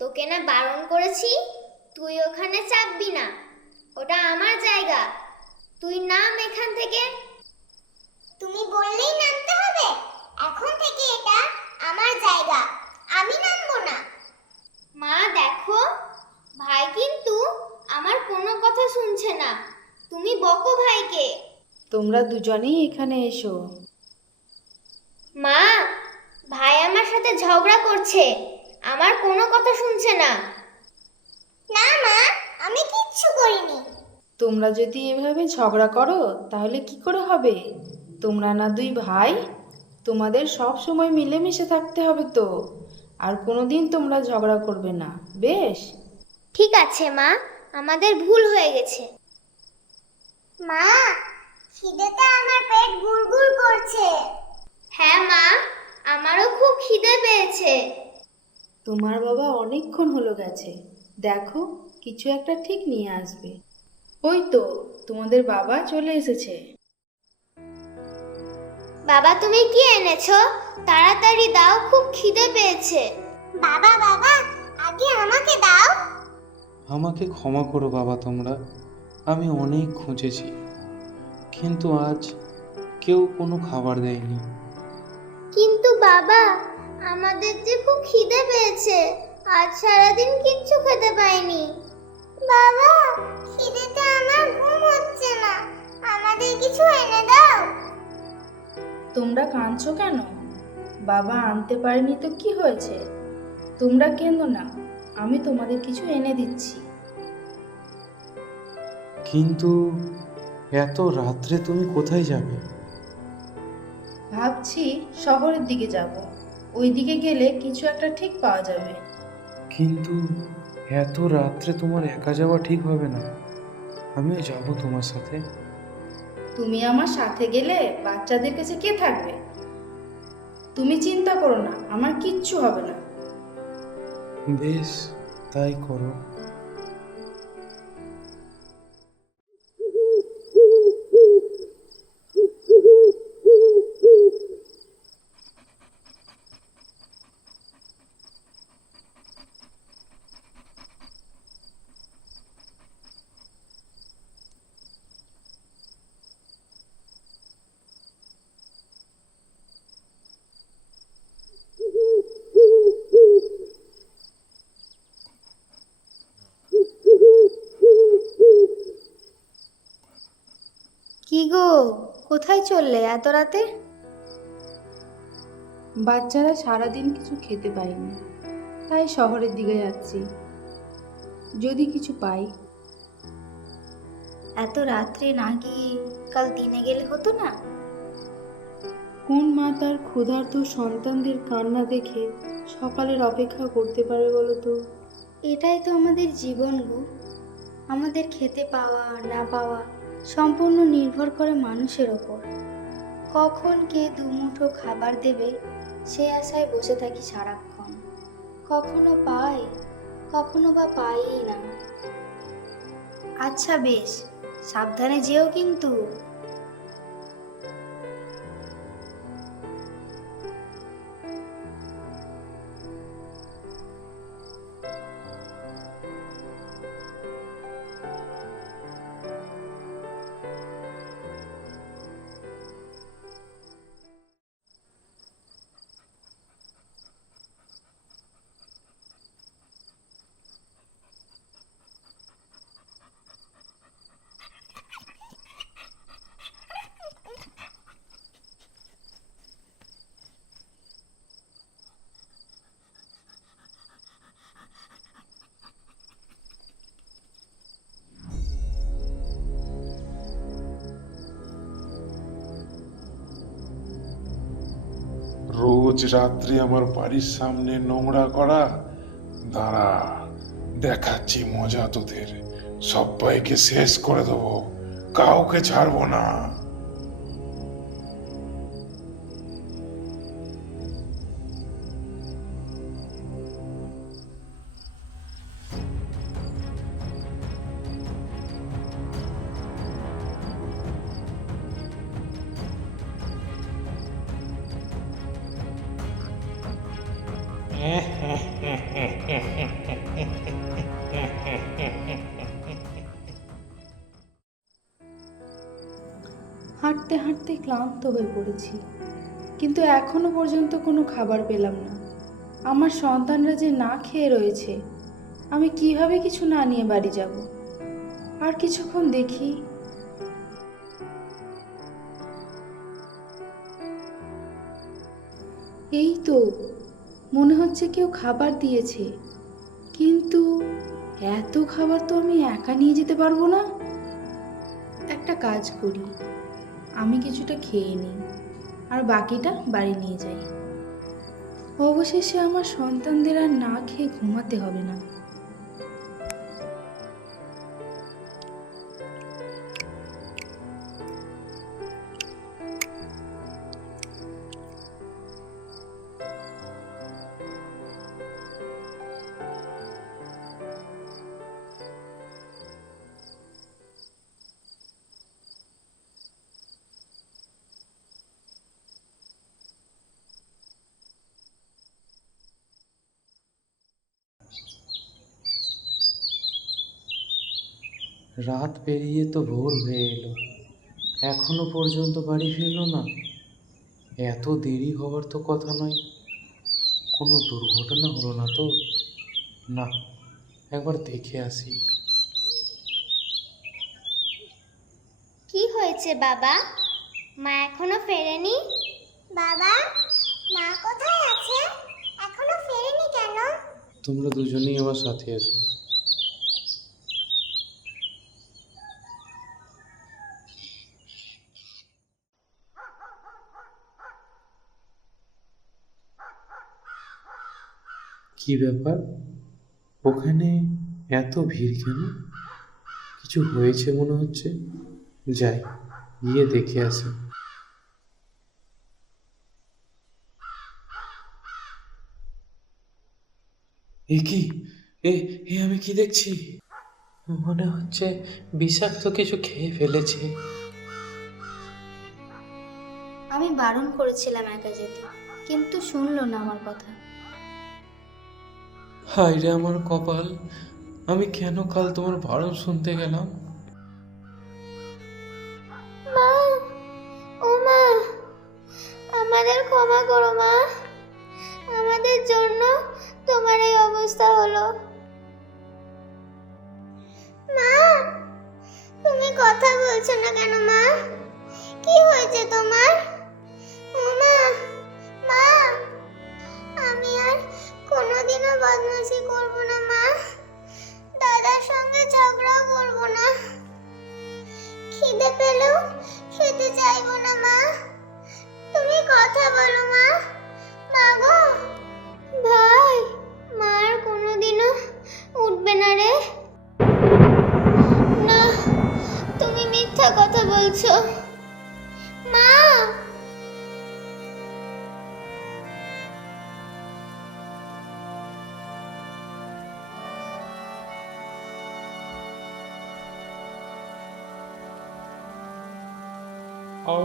তোকে না বারণ করেছি? তুই ওখানে চাপবি না, ওটা আমার জায়গা। তুই নাম এখান থেকে। তুমি বললেই নামতে হবে? এখন থেকে এটা আমার জায়গা, আমি নামবো না। মা দেখো, ভাই কিন্তু আমার কোনো কথা শুনছে না। তুমি বকো ভাইকে। তোমরা দুজনেই এখানে এসো। মা, ভাই আমার সাথে ঝগড়া করছে, আমার কোনো কথা শুনছে না। না মা, আমি কিচ্ছু করিনি। তোমরা যদি এভাবে ঝগড়া করো তাহলে কি করে হবে? তোমরা না দুই ভাই? তোমাদের সব সময় মিলেমিশে থাকতে হবে তো। আর কোনোদিন তোমরা ঝগড়া করবে না, বেশ? ঠিক আছে মা, আমাদের ভুল হয়ে গেছে। মা, খিদেতে আমার পেট গুড়গুড় করছে। হ্যাঁ মা, আমারও খুব খিদে পেয়েছে। তোমার বাবা অনেকক্ষণ হলো গেছে, দেখো কিছু একটা ঠিক নিয়ে আসবে। ওই তো তোমাদের বাবা চলে এসেছে। বাবা তুমি কি এনেছো? তাড়াতাড়ি দাও, খুব খিদে পেয়েছে। বাবা বাবা, আগে আমাকে দাও। আমাকে ক্ষমা করো বাবা তোমরা, আমি অনেক খুঁজেছি কিন্তু আজ কেউ কোনো খাবার দেয়নি। কিন্তু বাবা, আমাদের যে খুব খিদে পেয়েছে, আজ সারাদিন কিচ্ছু খেতে পাইনি। বাবা, খিদেতে আমার ঘুম হচ্ছে না, আমাদের কিছু এনে দাও। তোমরা কাঁদছো কেন? বাবা আনতে পারেনি তো কি হয়েছে? তোমরা কেঁদো না, আমি তোমাদের কিছু এনে দিচ্ছি। কিন্তু এত রাত্রে তুমি কোথায় যাবে? ভাবছি শহরের দিকে যাব, ওই দিকে গেলে কিছু একটা ঠিক পাওয়া যাবে। কিন্তু এত রাত্রে তোমার একা যাওয়া ঠিক হবে না, আমিও যাব তোমার সাথে। তুমি আমার সাথে গেলে বাচ্চাদের কাছে কে থাকবে? তুমি চিন্তা করো না, আমার কিচ্ছু হবে না। বেশ, তাই করো। কি গো, কোথায় চললে এত রাতে? বাচ্চারা সারাদিন কিছু খেতে পায়নি, তাই শহরের দিকে যাচ্ছি, যদি কিছু পাই। এত রাত্রে না গিয়ে কাল দিনে গেলে হতো না? কোন মা তার ক্ষুধার্ত সন্তানদের কান্না দেখে সকালের অপেক্ষা করতে পারে বলো তো? এটাই তো আমাদের জীবন গো। আমাদের খেতে পাওয়া না পাওয়া সম্পূর্ণ নির্ভর করে মানুষের ওপর। কখন কে দুমুঠো খাবার দেবে সে আশায় বসে থাকি সারাক্ষণ। কখনো পাই, কখনো বা পাইই না। আচ্ছা বেশ, সাবধানে যেও কিন্তু। রোজ রাত্রে আমার বাড়ির সামনে নোংরা করা। দাঁড়া, দেখাচ্ছি মজা তোদের। সবাইকে শেষ করে দেবো, কাউকে ছাড়বো না। হাঁটতে হাঁটতে ক্লান্ত হয়ে পড়েছি, কিন্তু এখনো পর্যন্ত কোনো খাবার পেলাম না। আমার সন্তানরা যে না খেয়ে রয়েছে, আমি কিভাবে কিছু না নিয়ে বাড়ি যাব? আর কিছুক্ষণ দেখি। এই তো, মনে হচ্ছে কেউ খাবার দিয়েছে, কিন্তু এত খাবার তো আমি একা নিয়ে যেতে পারবো না। একটা কাজ করি, আমি কিছুটা খেয়ে নিই আর বাকিটা বাড়ি নিয়ে যাই। অবশেষে আমার সন্তানদের আর না খেয়ে ঘুমাতে হবে না। রাত পেরিয়ে তো ভোর হয়ে এলো, এখনো পর্যন্ত বাড়ি ফিরলো না। এত দেরি হওয়ার তো কথা নয়। কোনো দুর্ঘটনা হলো না তো? না, একবার দেখে আসি। কি হয়েছে বাবা? মা এখনো ফেরেনি? বাবা, মা কোথায় আছে? এখনো ফেরেনি কেন? তোমরা দুজনেই আমার সাথে এসো। কি ব্যাপার, ওখানে এত ভিড় কেন? কিছু হয়েছে মনে হচ্ছে। যাই, গিয়ে দেখে আসি। এ কি, এ এ আমি কি দেখছি? মনে হচ্ছে বিষাক্ত কিছু খেয়ে ফেলেছে। আমি বারণ করেছিলাম একা যেতে, কিন্তু শুনলো না আমার কথা। হায় রে আমার কপাল, আমি কেন কাল তোমার বারণ শুনতে গেলাম? মা, ও মা, আমাদের ক্ষমা করো মা। আমাদের জন্য তোমার এই অবস্থা হলো। মা, তুমি কথা বলছো না কেন মা? কি হয়েছে তোমার? ও মা, মা, আমি আর কোনোদিনও বদমাশি করব না মা। দাদার সঙ্গে ঝগড়াও করব না। খিদে পেলেও খেতে চাইবো না মা। তুমি কথা বলো মা। মাগো, ভাই, মা আর কোনোদিনও উঠবে না রে। না, তুমি মিথ্যা কথা বলছো মা। আউ